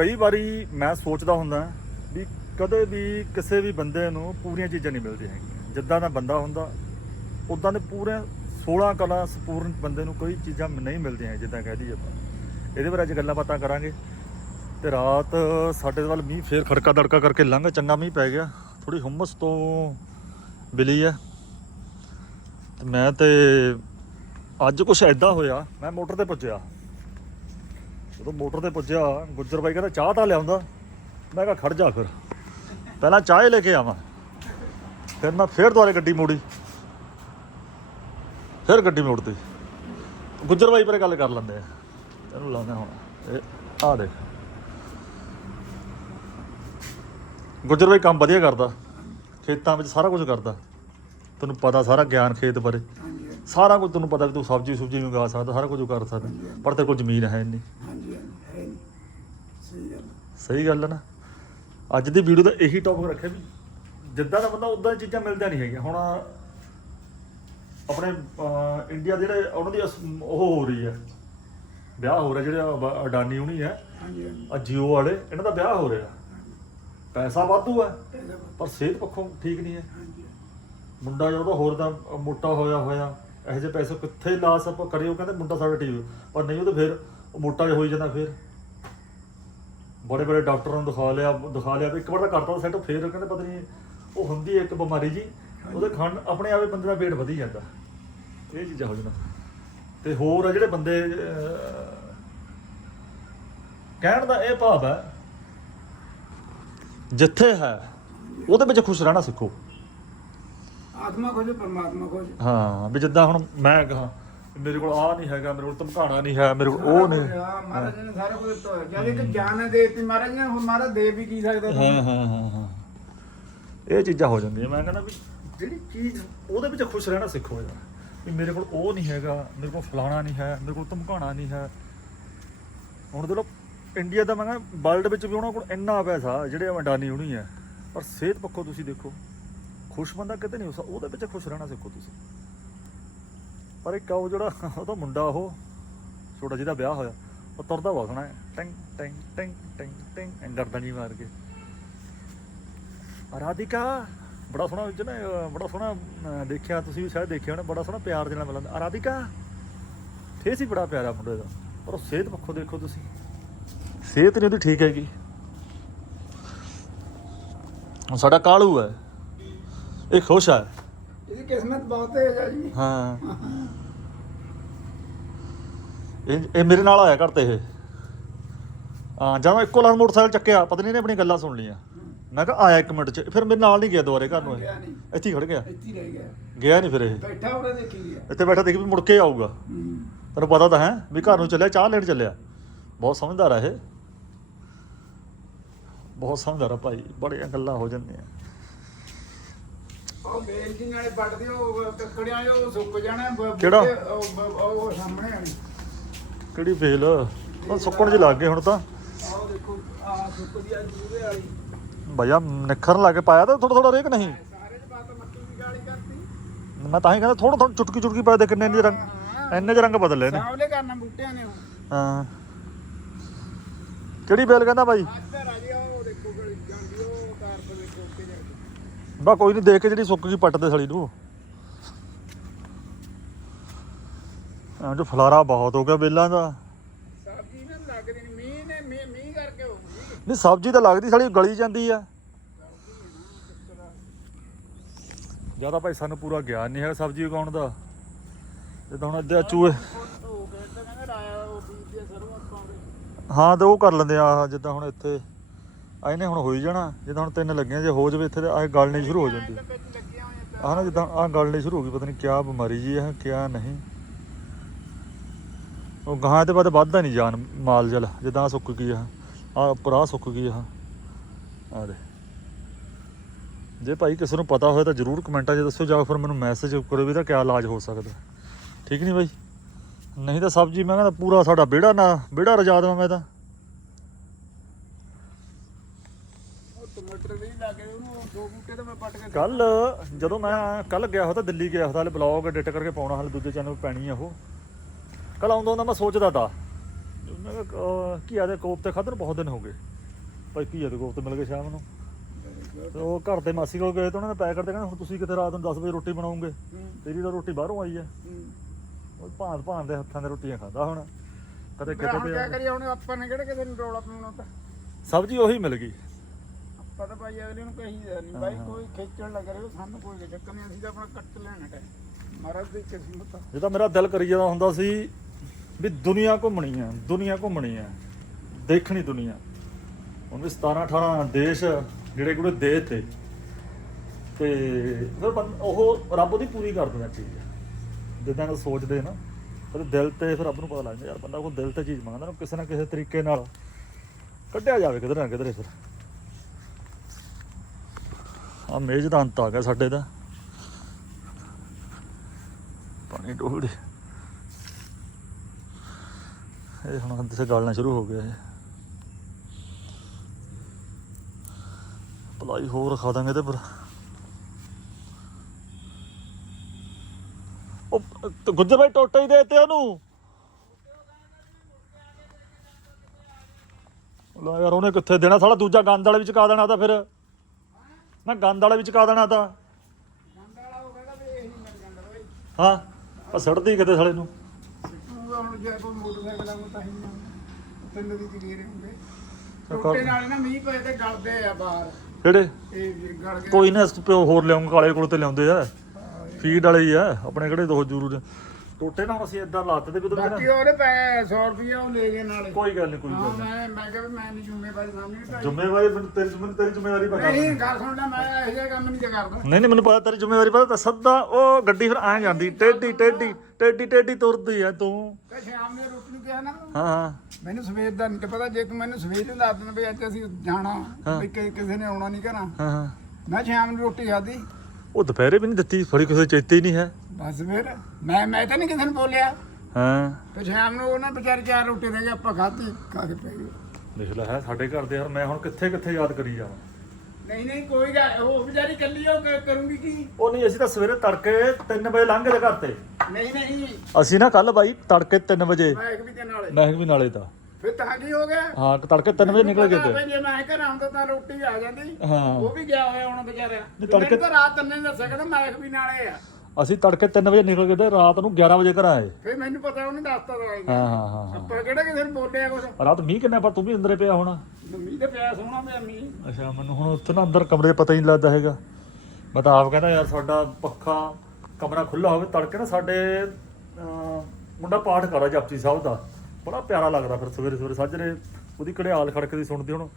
ਕਈ ਵਾਰੀ ਮੈਂ ਸੋਚਦਾ ਹੁੰਦਾ ਵੀ ਕਦੇ ਵੀ ਕਿਸੇ ਵੀ ਬੰਦੇ ਨੂੰ ਪੂਰੀਆਂ ਚੀਜ਼ਾਂ ਨਹੀਂ ਮਿਲਦੀਆਂ ਹੈਗੀਆਂ। ਜਿੱਦਾਂ ਦਾ ਬੰਦਾ ਹੁੰਦਾ ਉਦਾਂ ਦੇ ਪੂਰੇ 16 ਕਲਾ ਸੰਪੂਰਨ ਬੰਦੇ ਨੂੰ ਕੋਈ ਚੀਜ਼ਾਂ ਨਹੀਂ ਮਿਲਦੀਆਂ ਜਿੱਦਾਂ ਕਹਿ ਦਈਏ ਆਪਾਂ। ਇਹਦੇ ਬਾਰੇ ਅੱਜ ਗੱਲਾਂ ਬਾਤਾਂ ਕਰਾਂਗੇ। ਤੇ ਰਾਤ ਸਾਡੇ ਵੱਲ ਮੀਂਹ ਫੇਰ ਖੜਕਾ ਦੜਕਾ ਕਰਕੇ ਲੰਘ, ਚੰਗਾ ਮੀਂਹ ਪੈ ਗਿਆ। ਥੋੜੀ ਹੁਮਸ ਤੋਂ ਬਿਲੀ ਆ ਤੇ ਮੈਂ ਤੇ ਅੱਜ ਕੁਛ ਐਦਾਂ ਹੋਇਆ, ਮੈਂ ਮੋਟਰ ਤੇ ਪੁੱਜਿਆ। ਜਦੋਂ ਮੋਟਰ ਤੇ ਪੁੱਜਿਆ, ਗੁੱਜਰ ਬਾਈ ਕਹਿੰਦਾ ਚਾਹ ਤਾਂ ਲਿਆਉਂਦਾ। ਮੈਂ ਕਿਹਾ ਖੜ ਜਾ ਫਿਰ। ਪਹਿਲਾਂ ਚਾਹ ਹੀ ਲੈ ਕੇ ਆਵਾਂ। ਫਿਰ ਮੈਂ ਫੇਰ ਦੁਬਾਰੇ ਗੱਡੀ ਮੋੜੀ। ਫਿਰ ਗੱਡੀ ਮੋੜਤੀ। ਗੁੱਜਰ ਬਾਈ ਪਰੇ ਗੱਲ ਕਰ ਲੈਂਦੇ ਆ। ਇਹਨੂੰ ਲਾਉਂਦੇ ਹੁਣ। ਇਹ ਆ ਦੇਖ। ਗੁੱਜਰ ਬਾਈ ਕੰਮ ਵਧੀਆ ਕਰਦਾ। ਖੇਤਾਂ ਵਿੱਚ ਸਾਰਾ ਕੁਝ ਕਰਦਾ। ਤੈਨੂੰ ਪਤਾ ਸਾਰਾ ਗਿਆਨ ਖੇਤ ਬਾਰੇ। ਸਾਰਾ ਕੁਝ ਤੈਨੂੰ ਪਤਾ ਵੀ ਤੂੰ ਸਬਜ਼ੀ ਸੁਬਜ਼ੀ ਵੀ ਉਗਾ ਸਕਦਾ, ਸਾਰਾ ਕੁਝ ਕਰ ਸਕਦਾ। ਪਰ ਤੇਰੇ ਕੋਲ ਜ਼ਮੀਨ ਹੈ ਨਹੀਂ। ਸਹੀ ਗੱਲ ਹੈ ਨਾ। ਅੱਜ ਦੀ ਵੀਡੀਓ ਦਾ ਇਹੀ ਟੌਪਿਕ ਰੱਖਿਆ ਵੀ ਜਿੱਦਾਂ ਦਾ ਬੰਦਾ ਉਦਾਂ ਦੀ ਚੀਜ਼ਾਂ ਮਿਲਦੀਆਂ ਨਹੀਂ ਹੈਗੀਆਂ। ਹੁਣ ਆਪਣੇ ਇੰਡੀਆ ਦੇ ਜਿਹੜੇ ਉਹਨਾਂ ਦੀ ਅਸ- ਉਹ ਹੋ ਰਹੀ ਹੈ। ਵਿਆਹ ਹੋ ਰਿਹਾ ਜਿਹੜੇ ਅਬ- ਅਡਾਨੀ ਹੁਣੀ ਹੈ। ਹਾਂਜੀ ਹਾਂਜੀ। ਆ ਜੀਓ ਵਾਲੇ ਇਹਨਾਂ ਦਾ ਵਿਆਹ ਹੋ ਰਿਹਾ। ਪੈਸਾ ਵਾਧੂ ਹੈ ਪਹਿਲਾਂ ਪਰ ਸਿਹਤ ਪੱਖੋਂ ਠੀਕ ਨਹੀਂ ਹੈ। ਹਾਂਜੀ। ਮੁੰਡਾ ਜਦੋਂ ਹੋਰ ਦਾ ਮੋਟਾ ਹੋਇਆ ਹੋਇਆ ਇਹੋ ਜਿਹੇ ਪੈਸੇ ਕਿੱਥੇ ਲਾਸ ਆਪਾਂ ਕਰਿਓ ਕਹਿੰਦੇ ਮੁੰਡਾ ਸਾਡਾ ਠੀਕ ਹੋ ਪਰ ਨਹੀਂ ਉਹ ਤਾਂ ਫਿਰ ਉਹ ਮੋਟਾ ਜਿਹਾ ਹੋਈ ਜਾਂਦਾ ਫਿਰ। ਬੜੇ ਬੜੇ ਡਾਕਟਰਾਂ ਨੂੰ ਦਿਖਾ ਲਿਆ ਦਿਖਾ ਲਿਆ ਇੱਕ ਵਾਰ ਤਾਂ ਕਰਤਾ ਸੈੱਟ ਫਿਰ ਕਹਿੰਦੇ ਪਤਾ ਨਹੀਂ ਉਹ ਹੁੰਦੀ ਹੈ ਇੱਕ ਬਿਮਾਰੀ ਜੀ ਉਹਦੇ ਖਾਣ ਆਪਣੇ ਆਪੇ ਬੰਦੇ ਦਾ weight ਵਧੀ ਜਾਂਦਾ। ਇਹ ਚੀਜ਼ਾਂ ਹੋ ਜਾਂਦਾ ਤੇ ਹੋਰ ਆ ਜਿਹੜੇ ਬੰਦੇ ਕਹਿਣ ਦਾ ਇਹ ਭਾਵ ਹੈ ਜਿੱਥੇ ਹੈ ਉਹਦੇ ਵਿੱਚ ਖੁਸ਼ ਰਹਿਣਾ ਸਿੱਖੋ। ਆਤਮਾ ਖੋਜੋ ਪਰਮਾਤਮਾ ਖੋਜੋ ਹਾਂ ਵੀ ਜਿੱਦਾਂ ਹੁਣ ਮੈਂ ਕਹਾਂ ਮੇਰੇ ਕੋਲ ਆ ਨਹੀਂ ਹੈਗਾ ਮੇਰੇ ਕੋਲ ਧਮਕਾਣਾ ਨਹੀਂ ਹੈ ਮੇਰੇ ਕੋਲ ਉਹ ਨਹੀਂ। ਹਾਂ, ਮਹਾਰਾਜ ਨੇ ਸਾਰਾ ਕੁਝ ਦਿੱਤਾ ਹੋਇਆ। ਜਦ ਇੱਕ ਜਾਨ ਦੇਤੀ ਮਹਾਰਾਜ ਨੇ ਹੁਣ ਮਹਾਰਾਜ ਦੇ ਵੀ ਕੀ ਸਕਦਾ ਹਾਂ ਹਾਂ ਹਾਂ ਹਾਂ। ਇਹ ਚੀਜ਼ਾਂ ਹੋ ਜਾਂਦੀਆਂ। ਮੈਂ ਕਹਿੰਦਾ ਵੀ ਜਿਹੜੀ ਚੀਜ਼ ਉਹਦੇ ਵਿੱਚ ਖੁਸ਼ ਰਹਿਣਾ ਸਿੱਖੋ ਯਾਰ ਵੀ ਮੇਰੇ ਕੋਲ ਉਹ ਨਹੀਂ ਹੈਗਾ ਮੇਰੇ ਕੋਲ ਫਲਾਣਾ ਨਹੀਂ ਹੈ ਮੇਰੇ ਕੋਲ ਧਮਕਾਣਾ ਨਹੀਂ ਹੈ। ਹੁਣ ਦੇਖੋ ਇੰਡੀਆ ਦਾ ਮੈਂ ਕਹਿੰਦਾ ਵਰਲਡ ਵਿੱਚ ਵੀ ਉਹਨਾਂ ਕੋਲ ਇੰਨਾ ਪੈਸਾ ਜਿਹੜੇ ਅਡਾਨੀ ਹੋਣੀ ਹੈ। ਪਰ ਸਿਹਤ ਪੱਖੋਂ ਤੁਸੀਂ ਦੇਖੋ ਖੁਸ਼ ਬੰਦਾ ਕਿਤੇ ਨਹੀਂ ਹੋ ਸਕਦਾ ਉਹਦੇ ਵਿੱਚ ਖੁਸ਼ ਰਹਿਣਾ ਸਿੱਖੋ ਤੁਸੀਂ। ਪਰ ਇੱਕ ਉਹ ਜਿਹੜਾ ਉਹਦਾ ਮੁੰਡਾ ਉਹ ਛੋਟਾ ਜਿਹਦਾ ਵਿਆਹ ਹੋਇਆ ਉਹ ਤੁਰਦਾ ਬਹੁਤ ਸੋਹਣਾ ਟਿੰਗ ਟਿੰਗ ਟਿੰਗ ਟਿੰਗ ਟਿੰਗ ਐਂ ਗਰਦਨ ਮਾਰ ਕੇ। ਰਾਧਿਕਾ ਬੜਾ ਸੋਹਣਾ ਵਿੱਚ ਨਾ ਬੜਾ ਸੋਹਣਾ ਅਹ, ਦੇਖਿਆ ਤੁਸੀਂ ਵੀ ਸ਼ਾਇਦ ਦੇਖਿਆ ਹੋਣਾ ਬੜਾ ਸੋਹਣਾ ਪਿਆਰ ਦੇ ਨਾਲ ਮਿਲਦਾ। ਰਾਧਿਕਾ ਫੇਸ ਹੀ ਬੜਾ ਪਿਆਰਾ ਮੁੰਡੇ ਦਾ ਪਰ ਉਹ ਸਿਹਤ ਪੱਖੋਂ ਦੇਖੋ ਤੁਸੀਂ। ਸਿਹਤ ਨਹੀਂ ਉਹਦੀ ਠੀਕ ਹੈਗੀ। ਸਾਡਾ ਕਾਲੂ ਹੈ ਇਹ ਖੁਸ਼ ਹੈ। ਕਿਸਮਤ ਬਹੁਤ ਤੇਜ਼ ਹੈ ਜੀ। ਹਾਂ। ਇਹ ਇਹ ਮੇਰੇ ਨਾਲ ਆਇਆ ਘਰ ਤੇ ਇਹ। ਹਾਂ ਜਦੋਂ ਇੱਕੋ ਲਾਨ ਮੋਟਰਸਾਈਕਲ ਚੱਕਿਆ ਪਤਾ ਨਹੀਂ ਨੇ ਆਪਣੀ ਗੱਲਾਂ ਸੁਣ ਲਈਆਂ। ਮੈਂ ਕਿਹਾ ਆਇਆ ਇੱਕ ਮਿੰਟ ਚ ਫਿਰ ਮੇਰੇ ਨਾਲ ਨਹੀਂ ਗਿਆ ਦੁਬਾਰੇ ਘਰ ਨੂੰ ਇਹ। ਗਿਆ ਨਹੀਂ। ਇੱਥੇ ਹੀ ਖੜ ਗਿਆ। ਇੱਥੇ ਹੀ ਰਹਿ ਗਿਆ। ਗਿਆ ਨਹੀਂ ਫਿਰ ਇਹ। ਬੈਠਾ ਉਹਨੇ ਦੇਖੀ ਗਿਆ। ਇੱਥੇ ਬੈਠਾ ਦੇਖ ਵੀ ਮੁੜ ਕੇ ਆਊਗਾ। ਹੂੰ। ਤੈਨੂੰ ਪਤਾ ਤਾਂ ਹੈ ਵੀ ਘਰ ਨੂੰ ਚੱਲਿਆ ਚਾਹ ਲੈਣ ਚੱਲਿਆ। ਬਹੁਤ ਸਮਝਦਾਰ ਆ ਇਹ। ਬਹੁਤ ਸਮਝਦਾਰ ਆ ਭਾਈ ਬੜੀਆਂ ਗੱਲਾਂ ਹੋ ਜਾਂਦੀਆਂ। ਉਹ ਬੇਲਕਿੰਗ ਵਾਲੇ ਪੱਟਦੇ ਉਹ ਕੱਕੜਿਆਂ ਵਾਲੇ ਉਹ ਸੁੱਕ ਜਾਣਾ ਬ- ਕਿਹੜਾ? ਬੂਟੇ, ਉਹ ਬ- ਉਹ ਉਹ ਸਾਹਮਣੇ ਆਣੀ ਕਿਹੜੀ ਫੇਲ? ਉਹ ਸੁੱਕਣ ਚ ਲੱਗ ਗਏ ਹੁਣ ਤਾਂ। ਆਹ ਦੇਖੋ ਆ ਸੁੱਕ ਦੀ ਆ ਦੂਰੇ ਵਾਲੀ। ਭਈਆ ਨਿਖਰਨ ਲਾ ਕੇ ਪਾਇਆ ਤਾਂ ਥੋੜਾ ਥੋੜਾ ਰੇਕ ਨਹੀਂ। ਸਾਰੇ ਚ ਬਾਤ ਮੱਕੀ ਦੀ ਗਾਲੀ ਕਰਤੀ। ਮੈਂ ਤਾਂ ਹੀ ਕਹਿੰਦਾ ਥੋੜਾ ਥੋੜਾ ਚੁਟਕੀ ਚੁਟਕੀ ਪਾਇਆ ਦੇ ਕਿੰਨੇ ਇੰਨੇ ਰੰਗ ਇੰਨੇ ਜਿਹੇ ਰੰਗ ਬਦਲੇ ਨੇ। ਸਾਹਮਣੇ ਕਰਨਾ ਬੂਟਿਆਂ ਨੇ ਉਹ। ਹਾਂ। ਕਿਹੜੀ ਬੇਲ ਕਹਿੰਦਾ ਬਾਈ? ਇੱਧਰ ਆ ਜੀ ਉਹ ਦੇਖੋ ਗਲੀ ਜਾਂਦੀ ਉਹ ਤਾਰ ਤੋਂ ਦੇਖੋ ਉੱਤੇ ਜਾ ਕੇ ਬਾ ਕੋਈ ਨਹੀਂ ਦੇਖ ਕੇ ਜਿਹੜੀ ਸੁੱਕ ਗਈ ਪੱਟ ਦੇ ਸਲੀ ਨੂੰ। ਐਂ ਜੋ ਫਲਾਰਾ ਬਹੁਤ ਹੋ ਗਿਆ ਬੇਲਾਂ ਦਾ। ਸਬਜ਼ੀ ਨਾ ਲੱਗਦੀ ਨਹੀਂ ਮੀਂਹ ਨੇ ਮੀਂਹ ਮੀਂਹ ਕਰਕੇ ਹੋ ਗਈ। ਨਹੀਂ ਸਬਜ਼ੀ ਤਾਂ ਲੱਗਦੀ ਸਾਲੀ ਗਲੀ ਜਾਂਦੀ ਆ। ਜ਼ਿਆਦਾ ਭਾਈ ਸਾਨੂੰ ਪੂਰਾ ਗਿਆਨ ਨਹੀਂ ਹੈਗਾ ਸਬਜ਼ੀ ਉਗਾਉਣ ਦਾ। ਜਿੱਦਾਂ ਹੁਣ ਅੱਧੇ ਚੂਹੇ। ਹਾਂ ਤੇ ਉਹ ਕਰ ਲੈਂਦੇ ਆ ਜਿੱਦਾਂ ਹੁਣ ਇੱਥੇ ਆ ਇਹਨੇ ਹੁਣ ਹੋਈ ਜਾਣਾ ਜਿੱਦਾਂ ਹੁਣ ਤਿੰਨ ਲੱਗੀਆਂ ਜੇ ਹੋ ਜਾਵੇ ਇੱਥੇ ਤੇ ਆਹ ਗਲਣੀ ਸ਼ੁਰੂ ਹੋ ਜਾਂਦੀ। ਆਹ ਨਾ ਜਿੱਦਾਂ ਆਹ ਗਲਣੀ ਸ਼ੁਰੂ ਹੋ ਗਈ ਪਤਾ ਨਹੀਂ ਕਿਆ ਬਿਮਾਰੀ ਜੀ ਹੈ ਕਿਆ ਨਹੀਂ। ਉਹ ਗਾਂ ਤੇ ਬਾਅਦ ਵੱਧਦਾ ਨਹੀਂ ਜਾਨ ਮਾਲ ਜਲ ਜਿੱਦਾਂ ਸੁੱਕ ਗਈ ਆ। ਆ ਉੱਪਰ ਆਹ ਸੁੱਕ ਗਈ ਆ। ਆ ਦੇ ਜੇ ਭਾਈ ਕਿਸੇ ਨੂੰ ਪਤਾ ਹੋਵੇ ਤਾਂ ਜਰੂਰ ਕਮੈਂਟਾਂ 'ਚ ਦੱਸਿਓ ਜਾਂ ਫਿਰ ਮੈਨੂੰ ਮੈਸੇਜ ਕਰੋ ਵੀ ਇਹਦਾ ਕਿਆ ਇਲਾਜ ਹੋ ਸਕਦਾ। ਠੀਕ ਨਹੀਂ ਬਾਈ? ਨਹੀਂ ਤਾਂ ਸਬਜ਼ੀ ਮੈਂ ਕਹਿੰਦਾ ਪੂਰਾ ਸਾਡਾ ਵਿਹੜਾ ਨਾ ਵਿਹੜਾ ਰਜਾ ਦੇਵਾਂ ਮੈਂ ਤਾਂ ਉਹ ਟਮਾਟਰ ਵੀ ਲੱਗੇ ਉਹਨੂੰ ਉਹ ਦੋ ਬੂਟੇ ਤਾਂ ਮੈਂ ਪੱਟ ਕੇ ਕੱਲ ਜਦੋਂ ਮੈਂ ਕੱਲ ਗਿਆ ਹੋਇਆ ਤਾਂ ਦਿੱਲੀ ਗਿਆ ਹੋਇਆ ਹਲੇ ਬਲੌਗ ਐਡਿਟ ਕਰਕੇ ਪਾਉਣਾ ਹਲੇ ਦੂਜੇ ਚੈਨਲ 'ਤੇ ਪੈਣੀ ਆ ਉਹ। ਕੱਲ ਆਉਂਦਾ ਹੁੰਦਾ ਮੈਂ ਸੋਚਦਾ ਤਾ। ਮੈਂ ਕਿਹਾ ਅਹ, ਘੀਆ ਦੇ ਕੋਫਤੇ ਖਾਧੇ ਨੂੰ ਬਹੁਤ ਦਿਨ ਹੋ ਗਏ। ਭਾਈ ਘੀਆ ਦੇ ਕੋਫਤੇ ਮਿਲ ਗਏ ਸ਼ਾਮ ਨੂੰ। ਤੇ ਉਹ ਘਰ ਦੇ ਮਾਸੀ ਕੋਲ ਗਏ ਤਾਂ ਉਹਨਾਂ ਨੇ ਪੈਕ ਕਰਦੇ ਕਹਿੰਦੇ ਹੁਣ ਤੁਸੀਂ ਕਿਤੇ ਰਾਤ ਨੂੰ 10 ਵਜੇ ਰੋਟੀ ਬਣਾਉਂਗੇ? ਤੇਰੀ ਤਾਂ ਰੋਟੀ ਬਾਹਰੋਂ ਆਈ ਹੈ। ਉਹ ਭਾਂਤ ਭਾਂਤ ਦੇ ਹੱਥਾਂ ਦੇ ਰੋਟੀਆਂ ਖਾਂਦਾ ਹੁਣ। ਕਦੇ ਕਿਤੇ ਪਿਆ। ਹੁਣ ਆਪਾਂ ਨੇ ਕਿਹੜੇ ਨੂੰ ਰੋਲਾ ਪਾਉਣਾ ਤਾਂ? ਸਬਜ਼ੀ ਉਹੀ ਮਿਲ ਗਈ। ਆਪਾਂ ਭਾਈ ਅਗਲੇ ਨੂੰ ਕਹੀਦਾ ਨਹੀਂ, ਭਾਈ ਕੋਈ ਖੇਚਣ ਲੱਗ ਰਿਹਾ ਸਾਨੂੰ ਕੋਈ ਚੱਕਰ ਨਹੀਂ, ਅਸੀਂ ਤਾਂ ਆਪਣਾ ਕੱਟ ਲੈਣਾ ਟਾਈਮ। ਮਹਾਰਾਜ ਦੀ ਕਿਸਮਤ ਆ। ਜੇ ਤਾਂ ਮੇਰਾ ਦਿਲ ਕਰੀ ਜਾਂਦਾ ਹੁੰਦਾ ਸੀ ਵੀ ਦੁਨੀਆ ਘੁੰਮਣੀ ਆ, ਦੁਨੀਆ ਘੁੰਮਣੀ ਆ, ਦੇਖਣੀ ਦੁਨੀਆ। ਹੁਣ ਵੀ 17 18 ਦੇਸ਼ ਜਿਹੜੇ ਕੋਲੇ ਦੇ ਤੇ। ਤੇ ਫਿਰ ਉਹ ਰੱਬ ਉਹਦੀ ਪੂਰੀ ਕਰ ਦਿੰਦਾ ਚੀਜ਼। ਜਿੱਦਾਂ ਦਾ ਸੋਚਦੇ ਨਾ ਪਰ ਦਿਲ ਤੇ ਫਿਰ ਰੱਬ ਨੂੰ ਪਤਾ ਲੱਗ ਜਾਂਦਾ, ਯਾਰ ਬੰਦਾ ਕੋਈ ਦਿਲ ਤੇ ਚੀਜ਼ ਮੰਗਦਾ ਨਾ, ਕਿਸੇ ਨਾ ਕਿਸੇ ਤਰੀਕੇ ਨਾਲ ਕੱਢਿਆ ਜਾਵੇ ਕਿਧਰ ਨਾ ਕਿਧਰੇ ਫਿਰ। ਆ ਮੇਜ਼ ਦਾ ਅੰਤ ਆ ਗਿਆ ਸਾਡੇ ਦਾ। ਪਾਣੀ ਡੋਲਦੇ ਇਹ ਹੁਣ ਅੰਦਰ ਸੇ ਗਾਲਣਾ ਸ਼ੁਰੂ ਹੋ ਗਿਆ ਇਹ। ਪਲਾਈ ਹੋਰ ਰਖਾ ਦਾਂਗੇ ਤੇ ਪਰ। ਉਹ ਗੁੱਜਰ ਭਾਈ ਟੋਟੇ ਹੀ ਦੇ ਤੇ ਉਹਨੂੰ। ਲਾ ਯਾਰ ਉਹਨੇ ਕਿੱਥੇ ਦੇਣਾ? ਸਾਲਾ ਦੂਜਾ ਗੰਦ ਵਾਲੇ ਵਿੱਚ ਕਾ ਦੇਣਾ ਤਾਂ ਫਿਰ। ਮੈਂ ਗੰਦ ਵਾਲੇ ਵਿੱਚ ਕਾ ਦੇਣਾ ਤਾਂ। ਗੰਦਾ ਵਾਲਾ ਉਹ ਕਹਿੰਦਾ ਵੀ ਇਹੀ ਮਿਲ ਜਾਂਦਾ ਹਾਂ ਆ ਸੜਦੀ ਕਿਤੇ ਸਾਲੇ ਨੂੰ। ਸਿੱਟੂ ਹੁਣ ਜੇ ਕੋਈ ਮੋਟਰਸਾਈਕਲ ਆ ਤਾਂ ਹੀ ਨਾ ਤਿੰਨ ਦੀ ਜਗੀਰੇ ਹੁੰਦੇ। ਤਾਂ ਟੋਟੇ ਨਾਲ ਨਾ ਮੀਂਹ ਪਏ ਤੇ ਗਲਦੇ ਆ ਬਾਹਰ। ਕਿਹੜੇ? ਇਹ ਜੇ ਗਲ ਗਏ। ਕੋਈ ਨਾ ਇਸ ਪਿਓ ਹੋਰ ਲਿਆਉਂਗੇ ਕਾਲੇ ਕੋਲ ਤੇ ਲਿਆਉਂਦੇ ਆ। ਫੀਡ ਵਾਲੇ ਹੀ ਆ ਆਪਣੇ ਕਿਹੜੇ ਦੋ ਜ਼ਰੂਰ ਟੋਟੇ ਨਾਲ ਅਸੀਂ ਇਦਾਂ ਲਾਤੇ ਤੇ ਵੀ ਉਹਦੇ ਬਾਕੀ ਵਿੱਚ ਉਹਦੇ ਪੈ 100 ਰੁਪਏ ਉਹ ਲੈ ਗਏ ਨਾਲੇ। ਕੋਈ ਗੱਲ ਨਹੀਂ ਕੋਈ ਹਾਂ ਗੱਲ ਨਹੀਂ ਮੈਂ ਮੈਂ ਕਿਹਾ ਵੀ ਮੈਂ ਨਹੀਂ ਜ਼ਿੰਮੇਵਾਰੀ ਸਾਹਮਣੇ ਭਾਈ। ਜ਼ਿੰਮੇਵਾਰੀ ਮੈਨੂੰ ਤੇਰੀ ਜ਼ਿੰਮੇਵਾਰੀ ਤੇਰੀ ਜ਼ਿੰਮੇਵਾਰੀ ਪਤਾ। ਨਹੀਂ ਗੱਲ ਸੁਣਦਾ ਮੈਂ ਇਹੋ ਜਿਹਾ ਕੰਮ ਨਹੀਂ ਕਰਦਾ। ਨਹੀਂ ਨਹੀਂ ਮੈਨੂੰ ਪਤਾ ਤੇਰੀ ਜ਼ਿੰਮੇਵਾਰੀ ਪਤਾ ਤਾਂ ਸੱਦਾ ਉਹ ਗੱਡੀ ਫਿਰ ਆ ਜਾਂਦੀ ਟੇਢੀ ਟੇਢੀ ਟੇਢੀ ਟੇਢੀ ਤੁਰਦੀ ਆ ਤੂੰ। ਤੇ ਸ਼ਾਮ ਨੂੰ ਰੋਟੀ ਨੂੰ ਕਿਹਾ ਨਾ ਹਾਂ ਹਾਂ। ਮੈਨੂੰ ਸਵੇਰ ਦਾ ਨਹੀਂ ਪਤਾ ਜੇ ਤੂੰ ਮੈਨੂੰ ਸਵੇਰ ਨੂੰ ਦੱਸ ਦਿੰਦਾ ਵੀ ਅੱਜ ਅਸੀਂ ਜਾਣਾ ਵੀ ਕਿ- ਕਿਸੇ ਨੇ ਆਉਣਾ ਨਹੀਂ ਘਰਾਂ। ਹਾਂ ਹਾਂ। ਮੈਂ ਸ਼ਾਮ ਨੂੰ ਰੋਟੀ ਖਾਧੀ। ਉਹ ਦੁਪਹਿਰੇ ਵੀ ਨਹੀਂ ਦਿੱਤੀ ਥੋੜੀ ਕਿਸੇ ਚੇਤੇ ਹੀ ਨਹੀਂ ਹੈ। ਬਸ ਫਿਰ। ਮੈਂ ਮੈਂ ਤਾਂ ਨਹੀਂ ਕਿਸੇ ਨੂੰ ਬੋਲਿਆ। ਹਾਂ। ਤੇ ਸ਼ਾਮ ਨੂੰ ਉਹਨਾਂ ਵਿਚਾਰੇ ਚਾਰ ਰੋਟੀ ਦੇ ਕੇ ਆਪਾਂ ਖਾਧੀ ਖਾ ਕੇ ਪੈ ਗਏ। ਦੇਖ ਲੈ ਹੈ ਸਾਡੇ ਘਰ ਦੇ ਯਾਰ ਮੈਂ ਹੁਣ ਕਿੱਥੇ ਕਿੱਥੇ ਯਾਦ ਕਰੀ ਜਾਵਾਂ? ਨਹੀਂ ਨਹੀਂ ਕੋਈ ਗੱਲ ਉਹ ਵਿਚਾਰੀ ਕੱਲੀ ਉਹ ਕ- ਕਰੂੰਗੀ ਕੀ? ਉਹ ਨਹੀਂ ਅਸੀਂ ਤਾਂ ਸਵੇਰੇ ਤੜਕੇ 3 ਵਜੇ ਲੰਘ ਗਏ ਘਰ ਤੇ। ਨਹੀਂ ਨਹੀਂ। ਅਸੀਂ ਨਾ ਕੱਲ ਬਾਈ ਤੜਕੇ 3 ਵਜੇ। ਮੈਂ ਇੱਕ ਵੀ ਤੇ ਨਾਲੇ। ਮਹਿਕ ਵੀ ਨਾਲੇ ਤਾਂ। ਫਿਰ ਤਾਂ ਕੀ ਹੋ ਗਿਆ? ਹਾਂ ਤੜਕੇ 3 ਵਜੇ ਨਿਕਲ ਗਏ ਤੇ। ਜੇ ਮੈਂ ਘਰ ਆਉਂਦਾ ਤਾਂ ਰੋਟੀ ਆ ਜਾਂਦੀ। ਹਾਂ। ਉਹ ਵੀ ਗਿਆ ਹੋਇਆ ਹੁਣ ਵਿਚਾਰਾ ਤੜਕੇ- ਮੈਨੂੰ ਤਾਂ ਰਾਤ ਤੰਨੇ ਦੱਸਿਆ ਕਹਿੰਦਾ ਮੈਂ ਵੀ ਨਾਲੇ ਆ। ਅਸੀਂ ਤੜਕੇ 3 ਵਜੇ ਨਿਕਲ ਗਏ ਤੇ ਰਾਤ ਨੂੰ 11 ਵਜੇ ਘਰ ਆਏ। ਫਿਰ ਮੈਨੂੰ ਪਤਾ ਉਹਨੇ ਦੱਸਤਾ ਦਵਾਈ ਹਾਂ। ਹਾਂ ਹਾਂ ਹਾਂ ਆਪਾਂ ਕਿਹੜਾ ਕਿਸੇ ਨੂੰ ਬੋਲਿਆ ਕੁਛ? ਰਾਤ ਮੀਂਹ ਕਿੰਨਾ ਪਰ ਤੂੰ ਵੀ ਅੰਦਰੇ ਪਿਆ ਹੋਣਾ। ਮੀਂਹ ਤੇ ਪਿਆ ਸੋਹਣਾ ਪਿਆ ਮੀਂਹ। ਅੱਛਾ ਮੈਨੂੰ ਹੁਣ ਉੱਥੇ ਨਾ ਅੰਦਰ ਕਮਰੇ ਪਤਾ ਹੀ ਨਹੀਂ ਲੱਗਦਾ ਹੈਗਾ। ਮੈਂ ਤਾਂ ਆਪ ਕਹਿੰਦਾ ਯਾਰ ਸਾਡਾ ਪੱਖਾ ਕਮਰਾ ਖੁੱਲਾ ਹੋਵੇ ਤੜਕੇ ਨਾ ਸਾਡੇ ਅਹ, ਮੁੰਡਾ ਪਾਠ ਕਰਦਾ ਜਪਜੀ ਸਾਹਿਬ ਦਾ। ਬੜਾ ਪਿਆਰਾ ਲੱਗਦਾ ਫਿਰ ਸਵੇਰੇ ਸਵੇਰੇ। ਸਾਜਰੇ ਉਹਦੀ ਘੜਿਆਲ ਖੜਕਦੀ ਸੁਣਦੀ ਹੁਣ।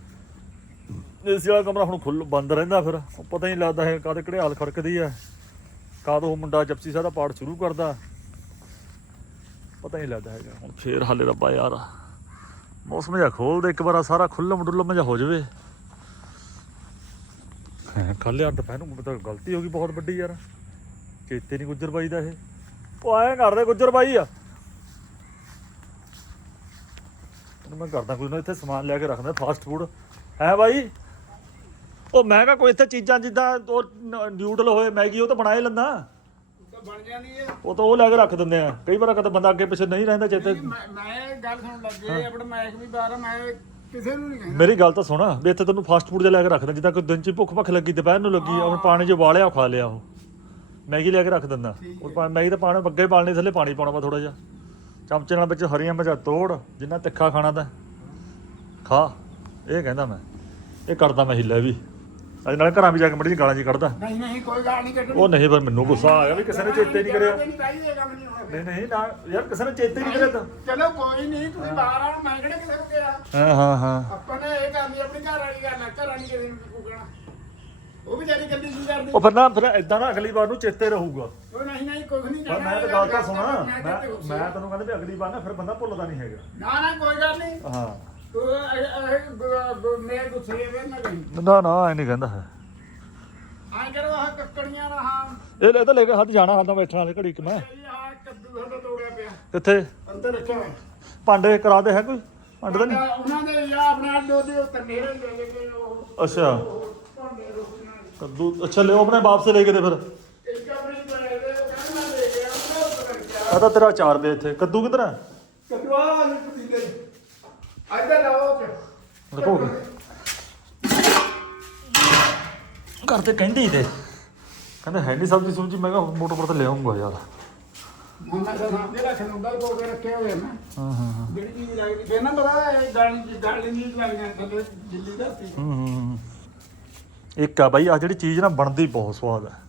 ਏਸੀ ਵਾਲਾ ਕਮਰਾ ਹੁਣ ਖੁੱਲ ਬੰਦ ਰਹਿੰਦਾ ਫਿਰ। ਉਹ ਪਤਾ ਹੀ ਨਹੀਂ ਲੱਗਦਾ ਹੈ ਕਦ ਘੜਿਆਲ ਖੜਕਦੀ ਹੈ। ਕਦ ਉਹ ਮੁੰਡਾ ਜਪਸੀ ਸਾਹਿਬ ਦਾ ਪਾਠ ਸ਼ੁਰੂ ਕਰਦਾ? ਪਤਾ ਨਹੀਂ ਲੱਗਦਾ ਹੈਗਾ। ਹੁਣ ਫੇਰ ਹਾਲੇ ਰੱਬਾ ਯਾਰ, ਮੌਸਮ ਜਿਹਾ ਖੋਲ ਦੇ ਇੱਕ ਵਾਰ ਸਾਰਾ ਖੁੱਲ੍ਹਮ ਡੁੱਲਮ ਜਿਹਾ ਹੋ ਜਾਵੇ। ਕੱਲ ਯਾਰ ਦੁਪਹਿਰ ਨੂੰ ਮੈਨੂੰ ਤਾਂ ਗਲਤੀ ਹੋ ਗਈ ਬਹੁਤ ਵੱਡੀ ਯਾਰ। ਚੇਤੇ ਨਹੀਂ ਗੁੱਜਰ ਬਾਈ ਦਾ ਇਹ। ਉਹ ਆਏ ਕਰਦੇ ਗੁੱਜਰ ਬਾਈ ਆ। ਇਹਨੂੰ ਮੈਂ ਕਰਦਾ ਕੋਈ ਨਾ, ਇੱਥੇ ਸਮਾਨ ਲਿਆ ਕੇ ਰੱਖਦਾ ਫਾਸਟ ਫੂਡ ਹੈ ਬਾਈ? ਉਹ ਮੈਂ ਕਿਹਾ ਕੋਈ ਇੱਥੇ ਚੀਜ਼ਾਂ ਜਿੱਦਾਂ ਉਹ ਨਿਊਡਲ ਹੋਏ ਮੈਗੀ ਉਹ ਤਾਂ ਬਣਾ ਹੀ ਲੈਂਦਾ। ਤਾਂ ਬਣ ਜਾਂਦੀ ਹੈ ਉਹ ਤਾਂ ਉਹ ਲੈ ਕੇ ਰੱਖ ਦਿੰਦੇ ਆ। ਕਈ ਵਾਰ ਕਦੇ ਬੰਦਾ ਅੱਗੇ ਪਿੱਛੇ ਨਹੀਂ ਰਹਿੰਦਾ ਚੇਤੇ। ਮੈਂ ਮੈਂ ਗੱਲ ਸੁਣ ਲੱਗੇ ਆਪਣਾ ਮੈਕ ਵੀ ਬਾਹਰ ਮੈਂ ਕਿਸੇ ਨੂੰ ਨਹੀਂ ਕਹਿੰਦਾ। ਮੇਰੀ ਗੱਲ ਤਾਂ ਸੁਣ ਵੀ ਇੱਥੇ ਤੈਨੂੰ ਫਾਸਟ ਫੂਡ ਜਿਹਾ ਲੈ ਕੇ ਰੱਖਦਾ ਜਿੱਦਾਂ ਕੋਈ ਦਿਨ ਚ ਹੀ ਭੁੱਖ ਭੱਖ ਲੱਗੀ ਦੁਪਹਿਰ ਨੂੰ ਲੱਗੀ ਹੁਣ ਪਾਣੀ 'ਚ ਉਹ ਖਾ ਲਿਆ ਉਹ। ਮੈਗੀ ਲੈ ਕੇ ਰੱਖ ਦਿੰਦਾ। ਉਹ ਪਾ- ਮੈਗੀ ਤਾਂ ਪਾਣੀ ਅੱਗੇ ਪਾਲਣੇ ਥੱਲੇ ਪਾਣੀ ਪਾਉਣਾ ਵਾ ਥੋੜਾ ਜਿਹਾ। ਚਮਚੇ ਨਾਲ ਵਿੱਚ ਹਰੀਆਂ ਮਿਰਚਾਂ ਤੋੜ ਜਿੰਨਾ ਤਿੱਖਾ ਖਾਣਾ ਤਾਂ। ਖਾ ਇਹ ਕਹਿੰਦਾ ਮੈਂ। ਇਹ ਕਰਦਾ ਮੈਂ ਹਿੱਲਾ ਵੀ। ਅੱਜ ਨਾਲੇ ਘਰਾਂ ਵੀ ਜਾ ਕੇ ਮੜੀ ਗਾਲਾਂ ਜੀ ਕੱਢਦਾ। ਨਹੀਂ ਨਹੀਂ ਕੋਈ ਗੱਲ ਨਹੀਂ ਕੱਢਣੀ। ਉਹ ਨਹੀਂ ਪਰ ਮੈਨੂੰ ਗੁੱਸਾ ਆ ਗਿਆ ਵੀ ਕਿਸੇ ਨੇ ਚੇਤੇ ਨਹੀਂ ਕਰਿਆ। ਨਹੀਂ ਨਹੀਂ ਨਾ ਯਾਰ ਕਿਸੇ ਨੇ ਚੇਤੇ ਨਹੀਂ ਕਰਿਆ ਤਾਂ। ਚਲੋ ਕੋਈ ਨਹੀਂ ਤੁਸੀਂ ਬਾਹਰ ਆਓ ਮੈਂ ਕਿਹੜਾ ਕਿਸੇ ਨੂੰ ਕਿਹਾ? ਹਾਂ ਹਾਂ ਹਾਂ। ਆਪਾਂ ਨੇ ਇਹ ਕਰਨੀ ਆਪਣੀ ਘਰ ਵਾਲੀ ਗੱਲ ਘਰ ਵਾਲੀ ਕਿਸੇ ਨੂੰ ਕੀ ਕਹਿਣਾ ਉਹ ਵਿਚਾਰੀ ਕੱਲੀ ਕੀ ਕਰਦੀ ਉਹ ਫਿਰ ਨਾ ਫਿਰ ਇਦਾਂ ਨਾ ਅਗਲੀ ਵਾਰ ਨੂੰ ਚੇਤੇ ਰਹੂਗਾ। ਉਹ ਨਹੀਂ ਨਹੀਂ ਕੁਝ ਨਹੀਂ ਪਰ ਮੈਂ ਤਾਂ ਗੱਲ ਤਾਂ ਸੁਣਾ ਮੈਂ ਤੈਨੂੰ ਕਹਿੰਦਾ ਵੀ ਅਗਲੀ ਵਾਰ ਨਾ ਫਿਰ ਬੰਦਾ ਭੁੱਲਦਾ ਨਹੀਂ ਹੈਗਾ। ਨਾ ਨਾ ਕੋਈ ਗੱਲ ਨਹੀਂ। ਹਾਂ। ਮੇਰੇ ਗੁੱਸੇ ਵੇ ਨਾ ਨਾ ਨਾ ਐ ਨਹੀਂ ਕਹਿੰਦਾ ਹੈ। ਆਂ ਕਰੋ ਆਹ ਕੱਕੜੀਆਂ ਦਾ ਹਾਂ। ਇਹ ਇਹ ਤਾਂ ਲੈ ਕੇ ਹੱਥ ਜਾਣਾ ਹੱਥਾਂ ਬੈਠਣ ਵਾਲੇ ਘੜੀ ਕਿ ਮੈਂ। ਇਹ ਆਹ ਕੱਦੂ ਸਾਡਾ ਤੋੜਿਆ ਪਿਆ। ਕਿੱਥੇ? ਅੰਦਰ ਰੱਖਿਆ ਹੋਇਆ। ਭਾਂਡੇ ਕਰਾ ਦੇ ਹੈ ਕੋਈ? ਭਾਂਡੇ ਤਾਂ ਨਹੀਂ ਉਹਨਾਂ ਦੇ ਜਾਂ ਆਪਣਾ ਦੋ ਦੇ ਉੱਤੇ ਮੇਰੇ ਲੈ ਲੈ ਕੇ ਉਹ। ਅੱਛਾ। ਉਹ ਭਾਂਡੇ ਰੋਟੀਆਂ ਕੱਦੂ ਅੱਛਾ ਲਿਓ ਆਪਣੇ ਬਾਪ ਸੇ ਲੈ ਕੇ ਦੇ ਫਿਰ। ਇੱਕ ਆਪਣੀ ਬਣੇ ਦੇ ਉਹ ਕਹਿੰਦਾ ਮੈਂ ਲੈ ਗਿਆ ਉਹਨਾਂ ਉੱਤੇ ਰੱਖਿਆ। ਆ ਤਾਂ ਤੇਰਾ ਚਾਰ ਦੇ ਇੱਥੇ। ਕੱਦੂ ਕਿਧਰ ਹੈ ਆ ਵਾਲੀ ਪਤੀਲੇ ਇੱਧਰ ਲਾਓ ਚ ਦੇਖੋ ਘਰ ਤੇ ਕਹਿੰਦੇ ਹੀ ਤੇ। ਕਹਿੰਦੇ ਹੈ ਨਹੀਂ ਸਬਜ਼ੀ ਸੁਬਜ਼ੀ ਮੈਂ ਕਿਹਾ ਮੋਟਰ ਪਰ ਤੇ ਲੈ ਆਉਂਗਾ ਯਾਰ। ਹੁਣ ਮੈਂ ਤਾਂ ਸਾਹਮਣੇ ਰੱਖ ਲੂੰਗਾ ਕੋ ਕੇ ਰੱਖੇ ਹੋਏ ਨਾ। ਹਾਂ ਹਾਂ ਹਾਂ। ਜਿਹੜੀ ਚੀਜ਼ ਲੱਗਦੀ ਫੇਰ ਨਾ ਪਤਾ ਇਹ ਗਾਲੀ ਗਾਲੀ ਨਹੀਂ ਲੱਗ ਜਾਂਦੀ ਥੱਲੇ ਦਿੱਲੀ ਧਰਤੀ। ਹੂੰ, ਹੂੰ, ਹੂੰ। ਇੱਕ ਆ ਬਾਈ ਆ ਜਿਹੜੀ ਚੀਜ਼ ਨਾ ਬਣਦੀ ਬਹੁਤ ਸਵਾਦ ਹੈ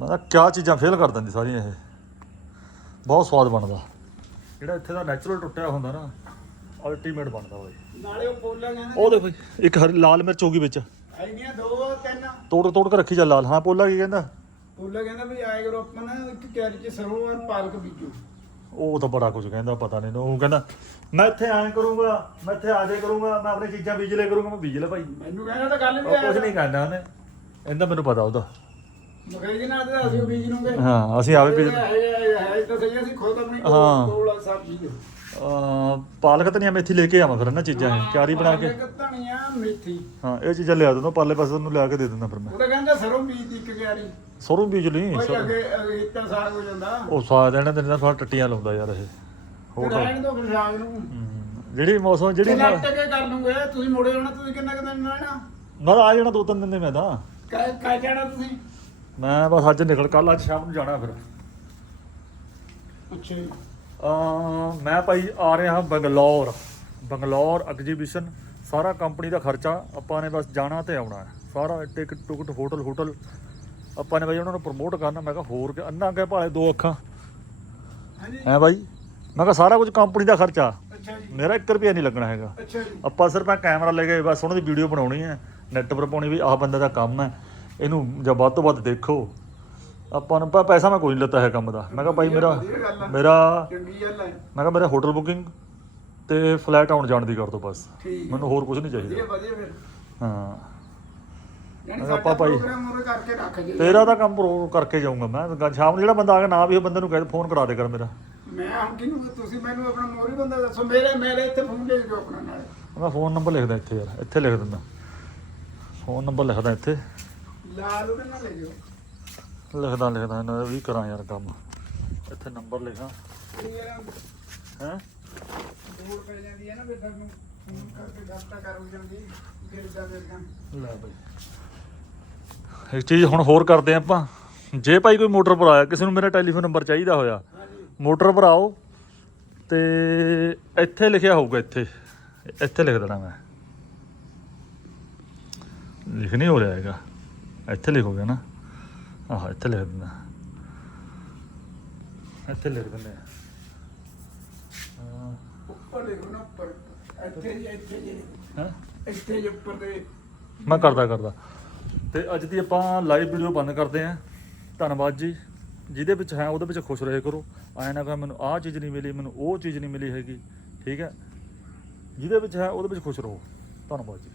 ਮੈਂ ਕਿਆ ਚੀਜ਼ਾਂ ਫੇਲ ਕਰ ਦਿੰਦੀ ਸਾਰੀਆਂ ਇਹ। ਬਹੁਤ ਸਵਾਦ ਬਣਦਾ। ਜਿਹੜਾ ਇੱਥੇ ਦਾ ਨੈਚੁਰਲ ਟੁੱਟਿਆ ਹੁੰਦਾ ਨਾ। ਅਲਟੀਮੇਟ ਬਣਦਾ ਬਾਈ ਨਾਲੇ ਉਹ ਪੋਲਾ ਕਹਿੰਦੇ ਉਹ ਦੇਖੋ ਜੀ, ਇੱਕ ਹਰੀ ਲਾਲ ਮਿਰਚ ਹੋ ਗਈ ਵਿੱਚ। ਆਈਆਂ ਦੋ ਤਿੰਨ। ਤੋੜ ਤੋੜ ਕੇ ਰੱਖੀ ਚੱਲ ਲਾਲ। ਹਾਂ ਪੋਲਾ ਕੀ ਕਹਿੰਦਾ? ਪੋਲਾ ਕਹਿੰਦਾ ਵੀ ਆਏ ਕਰੋ ਆਪਾਂ ਨਾ ਇੱਕ ਕਿਆਰੀ ਚ ਸਰੋਂ ਔਰ ਪਾਲਕ ਬੀਜੋ। ਉਹ ਤਾਂ ਬੜਾ ਕੁਝ ਕਹਿੰਦਾ ਪਤਾ ਨਹੀਂ ਉਹ ਕਹਿੰਦਾ ਮੈਂ ਇੱਥੇ ਐਂ ਕਰੂੰਗਾ ਮੈਂ ਇੱਥੇ ਆ ਕਰੂੰਗਾ ਮੈਂ ਆਪਣੀ ਚੀਜ਼ਾਂ ਬੀਜ ਲਿਆ ਕਰੂੰਗਾ ਮੈਂ ਬੀਜ ਲੈ ਭਾਈ। ਮੈਨੂੰ ਕਹਿੰਦਾ ਤਾਂ ਗੱਲ ਉਹ ਨਹੀਂ ਕੁਝ ਨਹੀਂ ਕਰਨਾ ਉਹਨੇ। ਇਹਦਾ ਮੈਨੂੰ ਪਤਾ ਉਹਦਾ। ਮਗਰ ਜੀ ਨਾਲ ਤਾਂ ਅਸੀਂ ਉਹ ਬੀਜ ਲੂੰਗੇ। ਹਾਂ ਅਸੀਂ ਆਵੇ ਬੀਜ ਹੈ ਹੈ ਹੈ ਤਾਂ ਸਹੀ ਅਸੀਂ ਖੁਦ ਆਪਣੀ ਹਾਂ। ਕੋਲ ਸਬਜ਼ੀ ਦੇ ਅਹ ਪਾਲਕ ਧਨੀਆ ਮੇਥੀ ਲੈ ਕੇ ਆਵਾਂ ਫਿਰ ਨਾ ਚੀਜ਼ਾਂ ਇਹ ਕਿਆਰੀ ਬਣਾ ਕੇ। ਪਾਲਕ, ਧਨੀਆ ਮੇਥੀ। ਹਾਂ ਇਹ ਚੀਜ਼ਾਂ ਲਿਆ ਦਿੰਦਾ ਪਾਲੇ ਪਾਸੇ ਉਹਨੂੰ ਲਿਆ ਕੇ ਦੇ ਦਿੰਦਾ ਫਿਰ ਮੈਂ। ਉਹ ਤਾਂ ਕਹਿੰਦਾ ਸਰੋਂ ਬੀਜ ਦੀ ਇੱਕ ਕਿਆਰੀ। ਸਰੋਂ ਬੀਜ ਲਈ ਕੋਈ ਅੱਗੇ ਅੱਗੇ ਇੱਤਰ ਸਾਗ ਹੋ ਜਾਂਦਾ। ਉਹ ਸਵਾਦ ਇਹਨਾਂ ਦੇ ਨਾਲ ਥੋੜਾ ਟੱਟੀਆਂ ਲਾਉਂਦਾ ਯਾਰ ਇਹ। ਹੋਰ ਤੇ ਰਹਿਣ ਦੋ ਫਿਰ ਸਾਗ ਨੂੰ। ਹਮ, ਜਿਹੜੀ ਮੌਸਮ ਜਿਹੜੀ ਲੱਟ ਕੇ ਕਰ ਲੂੰਗੇ? ਤੁਸੀਂ ਮੁੜੇ ਹੋਣਾ ਤੁਸੀਂ ਕਿੰਨਾ ਕੁ ਦਿਨ ਰਹਿਣਾ? ਮੈਂ ਤਾਂ ਆ ਜਾਣਾ ਦੋ ਤਿੰਨ ਦਿਨ ਦੇ ਮੈਂ ਤਾਂ। ਕਹਿ ਕਹਿ ਜਾਣਾ ਤੁਸੀਂ? ਮੈਂ ਬਸ ਅੱਜ ਨਿਕਲ ਕੱਲ ਅੱਜ ਸ਼ਾਮ ਨੂੰ ਜਾਣਾ ਫਿਰ। ਅੱਛਾ ਜੀ। ਮੈਂ ਭਾਈ ਆ ਰਿਹਾ ਬੰਗਲੌਰ। ਬੰਗਲੌਰ ਐਗਜੀਬਿਸ਼ਨ ਸਾਰਾ ਕੰਪਨੀ ਦਾ ਖਰਚਾ ਆਪਾਂ ਨੇ ਬਸ ਜਾਣਾ ਤੇ ਆਉਣਾ ਹੈ। ਸਾਰਾ ਟਿਕਟ ਟੁਕਟ ਹੋਟਲ ਹੋਟਲ ਆਪਾਂ ਨੇ ਭਾਈ ਉਹਨਾਂ ਨੂੰ ਪ੍ਰਮੋਟ ਕਰਨਾ ਮੈਂ ਕਿਹਾ ਹੋਰ ਕਿ ਅੰਨਾ ਕੇ ਭਾਲੇ ਦੋ ਅੱਖਾਂ। ਹੈ ਭਾਈ? ਮੈਂ ਕਿਹਾ ਸਾਰਾ ਕੁਝ ਕੰਪਨੀ ਦਾ ਖਰਚਾ। ਮੇਰਾ 1 ਰੁਪਿਆ ਨਹੀਂ ਲੱਗਣਾ ਹੈਗਾ। ਆਪਾਂ ਸਿਰਫ ਮੈਂ ਕੈਮਰਾ ਲੈ ਕੇ ਬਸ ਉਹਨਾਂ ਦੀ ਵੀਡੀਓ ਬਣਾਉਣੀ ਹੈ। ਨੈਟ ਪਰ ਪਾਉਣੀ ਵੀ ਆਹ ਬੰਦੇ ਦਾ ਕੰਮ ਹੈ। ਇਹਨੂੰ ਜਾਂ ਵੱਧ ਤੋਂ ਵੱਧ ਦੇਖੋ। ਆਪਾਂ ਨੂੰ ਪ- ਪੈਸਾ ਮੈਂ ਕੋਈ ਨਹੀਂ ਲੱਤਾ ਹੈ ਕੰਮ ਦਾ। ਮੈਂ ਕਿਹਾ ਭਾਈ ਮੇਰਾ ਵਧੀਆ ਗੱਲ ਆ। ਮੇਰਾ ਚੰਗੀ ਗੱਲ ਹੈ ਮੈਂ ਕਿਹਾ ਮੇਰਾ ਹੋਟਲ ਬੁਕਿੰਗ ਤੇ ਫਲਾਈਟ ਆਉਣ ਜਾਣ ਦੀ ਕਰ ਦਿਓ ਬਸ। ਠੀਕ। ਮੈਨੂੰ ਹੋਰ ਕੁਝ ਨਹੀਂ ਵਧੀਆ ਚਾਹੀਦਾ। ਵਧੀਆ ਫਿਰ। ਹਾਂ। ਯਾਨੀ ਸਾਡਾ ਆਪਾਂ ਭਾਈ- ਪ੍ਰੋਗਰਾਮ ਉਹ ਕਰਕੇ ਰੱਖ ਜੇ ਤੇਰਾ ਤਾਂ ਕੰਮ ਪ੍ਰੋ ਕਰਕੇ ਜਾਊਂਗਾ ਮੈਂ। ਗ- ਸ਼ਾਮ ਨੂੰ ਜਿਹੜਾ ਬੰਦਾ ਆ ਕੇ ਨਾ ਵੀ ਉਹ ਬੰਦੇ ਨੂੰ ਕਹਿ ਫੋਨ ਕਰਾ ਦੇ ਕਰ ਮੇਰਾ। ਮੈਂ ਹੁਣ ਕਿਹਨੂੰ ਤੁਸੀਂ ਮੈਨੂੰ ਆਪਣਾ ਮੋਰੀ ਬੰਦਾ ਦੱਸੋ। ਮੇਰੇ ਮੇਰੇ ਇੱਥੇ ਫੋਨ ਦੇ ਦਿਓ ਆਪਣਾ ਨਾਲ। ਮੈਂ ਫੋਨ ਨੰਬਰ ਲਿਖਦਾ ਇੱਥੇ ਯਾਰ। ਇੱਥੇ ਲਿਖ ਦਿੰਦਾ। ਫੋਨ ਨੰਬਰ ਲਿਖਦਾ ਇੱਥੇ। ਲਾਲ ਉਹਦੇ ਨਾਲ ਲੈ ਜਾਓ। ਲਿਖਦਾ ਲਿਖਦਾ, ਇਹਨਾਂ ਦਾ ਵੀ ਕਰਾਂ ਯਾਰ ਕੰਮ। ਇੱਥੇ ਨੰਬਰ ਲਿਖਾਂ। ਇਹ ਹੈ? ਦੂਰ ਪੈ ਜਾਂਦੀ ਹੈ ਨਾ ਵੀ ਤੁਹਾਨੂੰ ਫੋਨ ਕਰਕੇ ਗੱਲ ਤਾਂ ਕਰ ਹੋ ਜਾਂਦੀ ਫਿਰ ਜਾ ਫਿਰ ਕੰਮ ਲੈ ਬਈ। ਇੱਕ ਚੀਜ਼ ਹੁਣ ਹੋਰ ਕਰਦੇ ਹਾਂ ਆਪਾਂ। ਜੇ ਭਾਈ ਕੋਈ ਮੋਟਰ ਪਰ ਆਇਆ, ਕਿਸੇ ਨੂੰ ਮੇਰਾ ਟੈਲੀਫੋਨ ਨੰਬਰ ਚਾਹੀਦਾ ਹੋਇਆ, ਮੋਟਰ ਪਰ ਆਓ ਤੇ ਇੱਥੇ ਲਿਖਿਆ ਹੋਊਗਾ ਇੱਥੇ। ਇੱਥੇ ਲਿਖ ਦੇਣਾ ਮੈਂ। ਲਿਖ ਨਹੀਂ ਹੋ ਰਿਹਾ ਹੈਗਾ। ਇੱਥੇ ਲਿਖੋਗੇ ਨਾ। ਆਹ ਇੱਥੇ ਲਿਖ ਦਿੰਦਾ ਇੱਥੇ ਲਿਖ ਦਿੰਦੇ ਆ ਉੱਪਰ ਦੇਖੋ ਨਾ ਉੱਪਰ ਇੱਥੇ ਜੀ ਇੱਥੇ ਜੀ ਹਾਂ ਇੱਥੇ ਜੀ ਉੱਪਰ ਦੇ ਮੈਂ ਕਰਦਾ ਕਰਦਾ ਤੇ ਅੱਜ ਦੀ ਆਪਾਂ ਲਾਈਵ ਵੀਡੀਓ ਬੰਦ ਕਰਦੇ ਆਂ ਧੰਨਵਾਦ ਜੀ ਜਿਹਦੇ ਵਿੱਚ ਹੈ ਉਹਦੇ ਵਿੱਚ ਖੁਸ਼ ਰਹੇ ਕਰੋ ਐਂ ਨਾ ਕਿ ਮੈਨੂੰ ਆਹ ਚੀਜ਼ ਨਹੀਂ ਮਿਲੀ ਮੈਨੂੰ ਉਹ ਚੀਜ਼ ਨਹੀਂ ਮਿਲੀ ਹੈਗੀ ਠੀਕ ਹੈ ਜਿਹਦੇ ਵਿੱਚ ਹੈ ਉਹਦੇ ਵਿੱਚ ਖੁਸ਼ ਰਹੋ ਧੰਨਵਾਦ ਜੀ